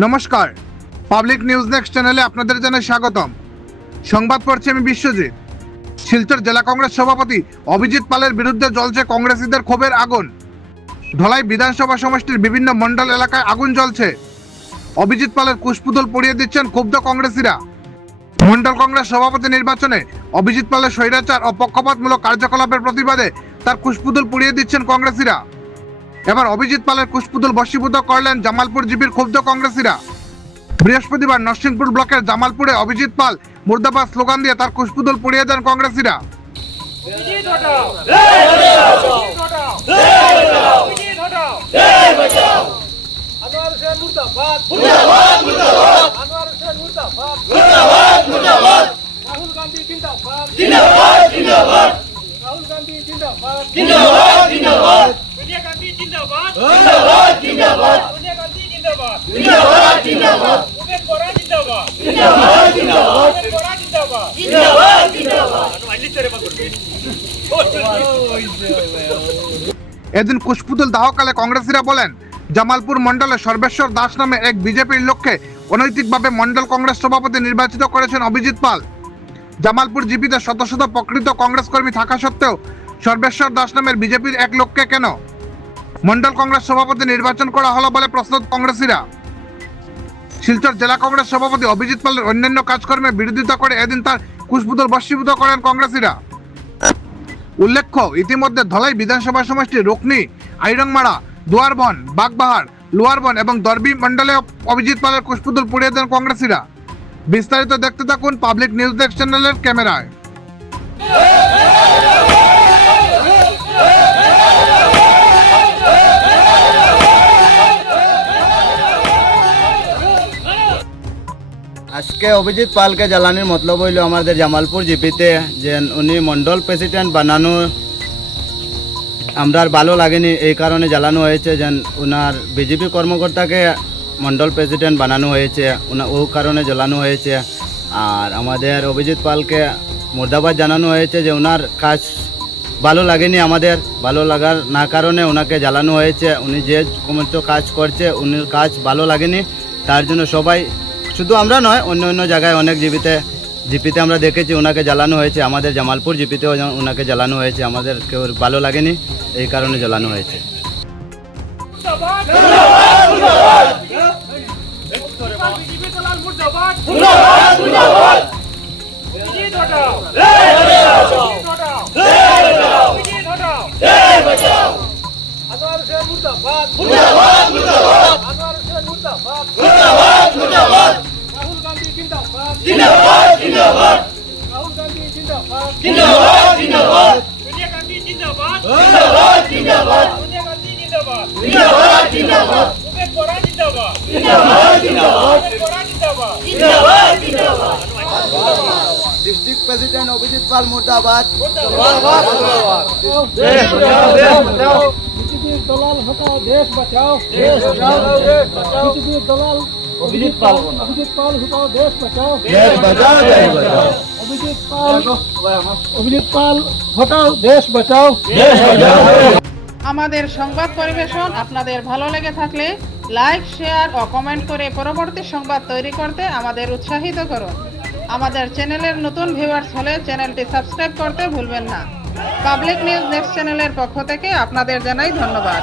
নমস্কার। Public news next চ্যানেলে আপনাদের জানাই স্বাগতম। সংবাদ পড়ছি আমি বিশ্বজিৎ। শিলচর জেলা কংগ্রেস সভাপতি অভিজিৎ পালের বিরুদ্ধে জ্বলছে কংগ্রেসীদের ক্ষোভের আগুন। ধলাই বিধানসভা সমষ্টির বিভিন্ন মণ্ডল এলাকায় আগুন জ্বলছে। অভিজিৎ পালের কুশপুতল পড়িয়ে দিচ্ছেন ক্ষুব্ধ কংগ্রেসীরা। মণ্ডল কংগ্রেস সভাপতি নির্বাচনে অভিজিৎ পালের স্বৈরাচার ও পক্ষপাতমূলক কার্যকলাপের প্রতিবাদে তার কুশপুতল পুড়িয়ে দিচ্ছেন কংগ্রেসীরা। এবার অভিজিৎ পালের কুশপুতুল বশীভূত করলেন জামালপুর জিপির ক্ষুব্ধ কংগ্রেসীরা। বৃহস্পতিবার নরসিংপুর ব্লকের জামালপুরে অভিজিৎ পাল মুর্দাবাদ স্লোগান দিয়ে তার কুশপুতুল পুড়িয়ে দেন কংগ্রেসীরা। রাহুল গান্ধী জিন্দাবাদ। জিন্দাবাদ জিন্দাবাদ। রাহুল গান্ধী জিন্দাবাদ। জিন্দাবাদ জিন্দাবাদ। জিন্দাবাদ। জিন্দাবাদ জিন্দাবাদ। সোনিয়া গান্ধী জিন্দাবাদ। জিন্দাবাদ জিন্দাবাদ। উমেশ বরা জিন্দাবাদ। জিন্দাবাদ জিন্দাবাদ উমেশ বরা জিন্দাবাদ। জিন্দাবাদ। জিন্দাবাদ আল্লিচরে বাগুরবে এদিন কুশপুতুল দাহকালে কংগ্রেসীরা বলেন জামালপুর মন্ডলে সর্বেশ্বর দাস নামে এক বিজেপির লক্ষ্যে অনৈতিকভাবে মণ্ডল কংগ্রেস সভাপতি নির্বাচিত করেছেন অভিজিৎ পাল। জামালপুর জিপিতে শত শত প্রকৃত কংগ্রেস কর্মী থাকা সত্ত্বেও সর্বেশ্বর দাস নামের বিজেপির এক লোককে কেন? মণ্ডল কংগ্রেস সভাপতি নির্বাচন করা হলো বলে প্রশ্ন কংগ্রেসীরা। শিলচর জেলা কংগ্রেস সভাপতি অভিজিৎ পালের অন্যান্য কাজকর্মের বিরোধিতা করে এদিন তার কুশপুতল বশীভূত করেন কংগ্রেসীরা। উল্লেখ্য, ইতিমধ্যে ধলাই বিধানসভা সমষ্টি রুকনি আইরংমারা দুয়ারবন, বাগবাহার, লোয়ারবন এবং দরবি মন্ডলে অভিজিৎ পালের কুশপুতুল পুড়িয়ে দেন কংগ্রেসীরা। বিস্তারিত দেখতে থাকুন পাবলিক নিউজ ডেস্ক চ্যানেলের ক্যামেরায়। আজকে অভিজিৎ পালকে জ্বালানির মতলব হইল আমাদের জামালপুর জিপিতে যে উনি মন্ডল প্রেসিডেন্ট বানানো আমরা ভালো লাগেনি, এই কারণে জ্বালানো হয়েছে যে ওনার বিজেপি কর্মকর্তাকে মন্ডল প্রেসিডেন্ট বানানো হয়েছে ও কারণে জ্বালানো হয়েছে। আর আমাদের অভিজিৎ পালকে মুর্দাবাদ জানানো হয়েছে যে ওনার কাজ ভালো লাগেনি আমাদের, ভালো লাগার না কারণে ওনাকে জ্বালানো হয়েছে। উনি যে সমস্ত কাজ করছে, উনির কাজ ভালো লাগেনি, তার জন্য সবাই শুধু আমরা নয় অন্য অন্য জায়গায় অনেক জিপিতে জিপিতে আমরা দেখেছি ওনাকে জ্বালানো হয়েছে আমাদের জামালপুর জিপিতেও ওনাকে জ্বালানো হয়েছে আমাদের কেউ ভালো লাগেনি এই কারণে জ্বালানো হয়েছে মুর্দাবাদ মুর্দাবাদ মুর্দাবাদ মুর্দাবাদ মুর্দাবাদ রাহুল গান্ধী জিন্দাবাদ জিন্দাবাদ জিন্দাবাদ রাহুল গান্ধী জিন্দাবাদ জিন্দাবাদ জিন্দাবাদ সোনিয়া গান্ধী জিন্দাবাদ জিন্দাবাদ জিন্দাবাদ সোনিয়া গান্ধী জিন্দাবাদ জিন্দাবাদ জিন্দাবাদ উমেশ বরা জিন্দাবাদ জিন্দাবাদ জিন্দাবাদ জিন্দাবাদ জিন্দাবাদ জিন্দাবাদ ডিস্ট্রিক্ট প্রেসিডেন্ট অভিজিৎ পাল মুর্দাবাদ দলাল হটাও দেশ বাঁচাও দেশ বাঁচাও দেশ দলাল অভিজিৎ পাল অভিজিৎ পাল হটাও দেশ বাঁচাও। দেশ বাঁচাও দেশ বাঁচাও। অভিজিৎ পাল অভিজিৎ পাল হটাও দেশ বাঁচাও। দেশ বাঁচাও। আমাদের সংবাদ পরিবেশন আপনাদের ভালো লেগে থাকলে লাইক শেয়ার ও কমেন্ট করে পরবর্তী সংবাদ তৈরি করতে আমাদের উৎসাহিত করুন। আমাদের চ্যানেলের নতুন ভিউয়ার্স হলে চ্যানেলটি সাবস্ক্রাইব করতে ভুলবেন না। পাবলিক নিউজ নেক্সট চ্যানেলের পক্ষ থেকে আপনাদের জানাই ধন্যবাদ।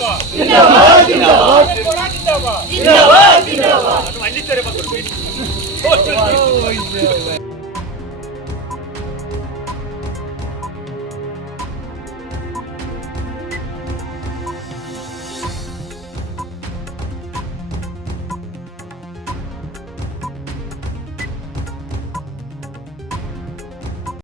সোনিয়া